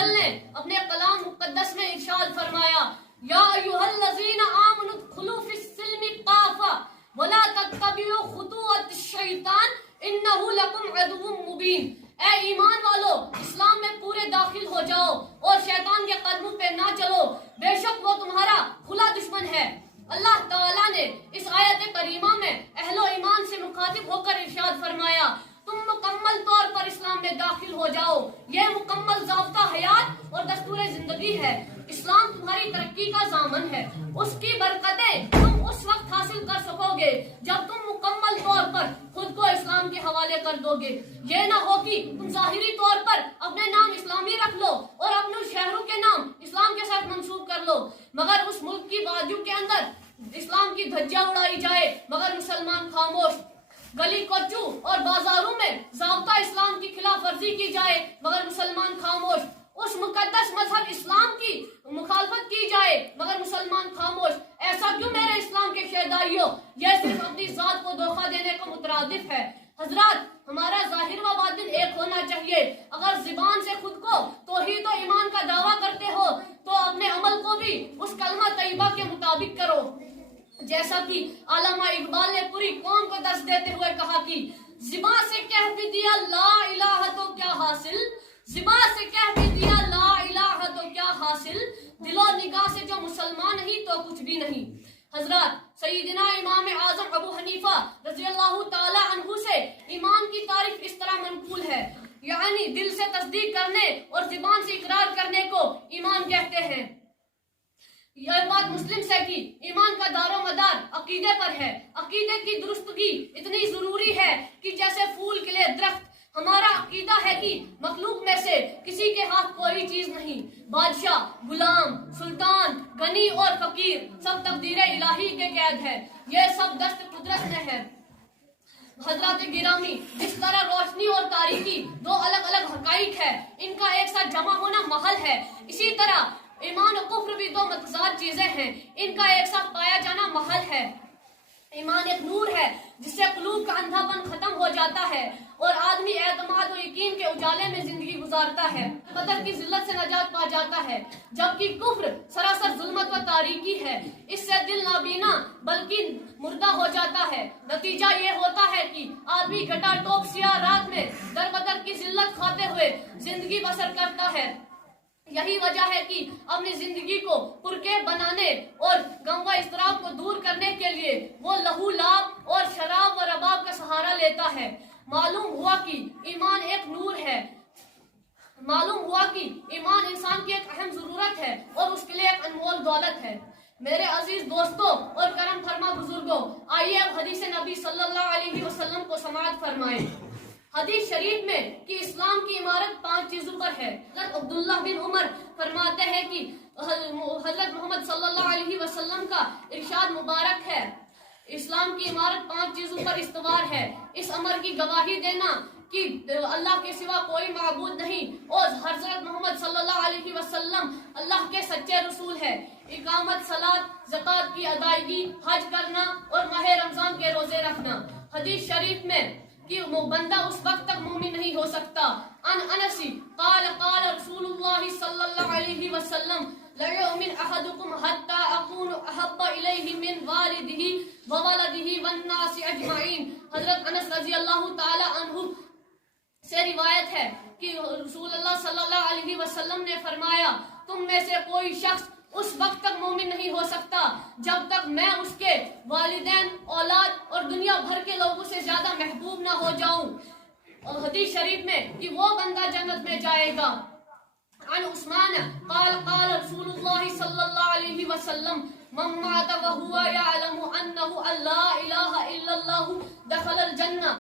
وجل نے اپنے کلام مقدس میں ارشاد فرمایا یا ایھا الذین آمنوا ادخلوا فی السلم کافہ ولا تتبعوا خطوات الشیطان انہ لکم عدو مبین۔ اے ایمان والو، اسلام میں پورے داخل ہو جاؤ اور شیطان کے قدموں پہ نہ چلو، بے شک وہ تمہارا کھلا دشمن ہے۔ اللہ تعالیٰ نے اس آیت کریمہ میں اہل و ایمان سے مخاطب ہو کر ارشاد فرمایا تم مکمل طور پر اسلام میں داخل ہو جاؤ، یہ مکمل ضابطہ حیات اور دستور زندگی ہے۔ اسلام تمہاری ترقی کا ضامن ہے، اس کی برکتیں تم اس وقت حاصل کر سکو گے جب تم مکمل طور پر خود کو اسلام کے حوالے کر دو گے۔ یہ نہ ہو کہ تم ظاہری طور پر اپنے نام اسلامی رکھ لو اور اپنے شہروں کے نام اسلام کے ساتھ منسوب کر لو، مگر اس ملک کی وادیوں کے اندر اسلام کی دھجیاں اڑائی جائے مگر مسلمان خاموش، گلی کوچوں اور بازاروں میں ضابطہ اسلام کی خلاف ورزی کی جائے مگر مسلمان خاموش، اس مقدس مذہب اسلام کی مخالفت کی جائے مگر مسلمان خاموش۔ ایسا کیوں میرے اسلام کے شہدائیوں؟ یہ صرف اپنی ذات کو دھوکہ دینے کو مترادف ہے۔ حضرات، ہمارا ظاہر و باطن ایک ہونا چاہیے۔ اگر زبان سے خود کو توحید و ایمان کا دعویٰ کرتے ہو تو اپنے عمل کو بھی اس کلمہ طیبہ کے مطابق کرو، جیسا کہ علامہ اقبال نے پوری قوم کو درس دیتے ہوئے کہا کہ زبان سے کہہ بھی دیا لا الہ تو کیا حاصل، زبان سے کہہ بھی دیا لا الہ تو کیا حاصل، دل و نگاہ سے جو مسلمان نہیں تو کچھ بھی نہیں۔ حضرات، سیدنا امام اعظم ابو حنیفہ رضی اللہ تعالی عنہ سے ایمان کی تعریف اس طرح منقول ہے، یعنی دل سے تصدیق کرنے اور زبان سے اقرار کرنے کو ایمان کہتے ہیں۔ یہ بات مسلم سے کی ایمان کا دار و مدار عقیدے پر ہے۔ عقیدے کی درستگی اتنی ضروری ہے کہ جیسے پھول کے لیے درخت، ہمارا عقیدہ ہے کہ مخلوق میں سے کسی کے ہاتھ کوئی چیز نہیں، بادشاہ، غلام، سلطان، غنی اور فقیر سب تقدیر الہی کے قید ہے، یہ سب دست قدرت میں ہے۔ حضرات گرامی، جس طرح روشنی اور تاریکی دو الگ الگ حقائق ہے، ان کا ایک ساتھ جمع ہونا محال ہے، اسی طرح ایمان و کفر بھی دو متضاد چیزیں ہیں، ان کا ایک ساتھ پایا جانا محال ہے۔ ایمان ایک نور ہے جس سے قلوب کا اندھا پن ختم ہو جاتا ہے اور آدمی اعتماد و یقین کے اجالے میں زندگی گزارتا ہے، قدر کی ذلت سے نجات پا جاتا ہے، جبکہ کفر سراسر ظلمت و تاریکی ہے، اس سے دل نابینا بلکہ مردہ ہو جاتا ہے۔ نتیجہ یہ ہوتا ہے کہ آدمی گٹا ٹوپ سیاہ رات میں در بدر کی ذلت کھاتے ہوئے زندگی بسر کرتا ہے۔ یہی وجہ ہے کہ اپنی زندگی کو پرکیف بنانے اور غم و اضطراب کو دور کرنے کے لیے وہ لہو لعب اور شراب و رباب کا سہارا لیتا ہے۔ معلوم ہوا کہ ایمان ایک نور ہے، معلوم ہوا کہ ایمان انسان کی ایک اہم ضرورت ہے اور اس کے لیے ایک انمول دولت ہے۔ میرے عزیز دوستوں اور کرم فرما بزرگوں، آئیے اب حدیث نبی صلی اللہ علیہ وسلم کو سماعت فرمائیں۔ حدیث شریف میں کہ اسلام کی عمارت 5 چیزوں پر ہے۔ حضرت عبداللہ بن عمر فرماتے ہیں کہ حضرت محمد صلی اللہ علیہ وسلم کا ارشاد مبارک ہے، اسلام کی عمارت 5 چیزوں پر استوار ہے۔ اس امر کی گواہی دینا کہ اللہ کے سوا کوئی معبود نہیں اور حضرت محمد صلی اللہ علیہ وسلم اللہ کے سچے رسول ہے، اقامت صلاۃ، زکوٰۃ کی ادائیگی، حج کرنا اور ماہ رمضان کے روزے رکھنا۔ حدیث شریف میں کہ بندہ اس وقت تک مومن نہیں ہو سکتا۔ انس قال قال رسول اللہ صلی اللہ علیہ وسلم لا يؤمن احدكم حتى اكون احب اليه من والده وولده والناس اجمعین۔ حضرت انس رضی اللہ تعالی عنہ سے روایت ہے کہ رسول اللہ صلی اللہ علیہ وسلم نے فرمایا تم میں سے کوئی شخص اس وقت تک مومن نہیں ہو سکتا جب تک میں اس کے والدین، اولاد اور دنیا بھر کے لوگوں سے زیادہ محبوب نہ ہو جاؤں۔ اور حدیث شریف میں کہ وہ بندہ جنت میں جائے گا۔ عن عثمان قال قال رسول اللہ صلی اللہ علیہ وسلم من مات وهو يعلم انه لا اله الا الله دخل الجنہ۔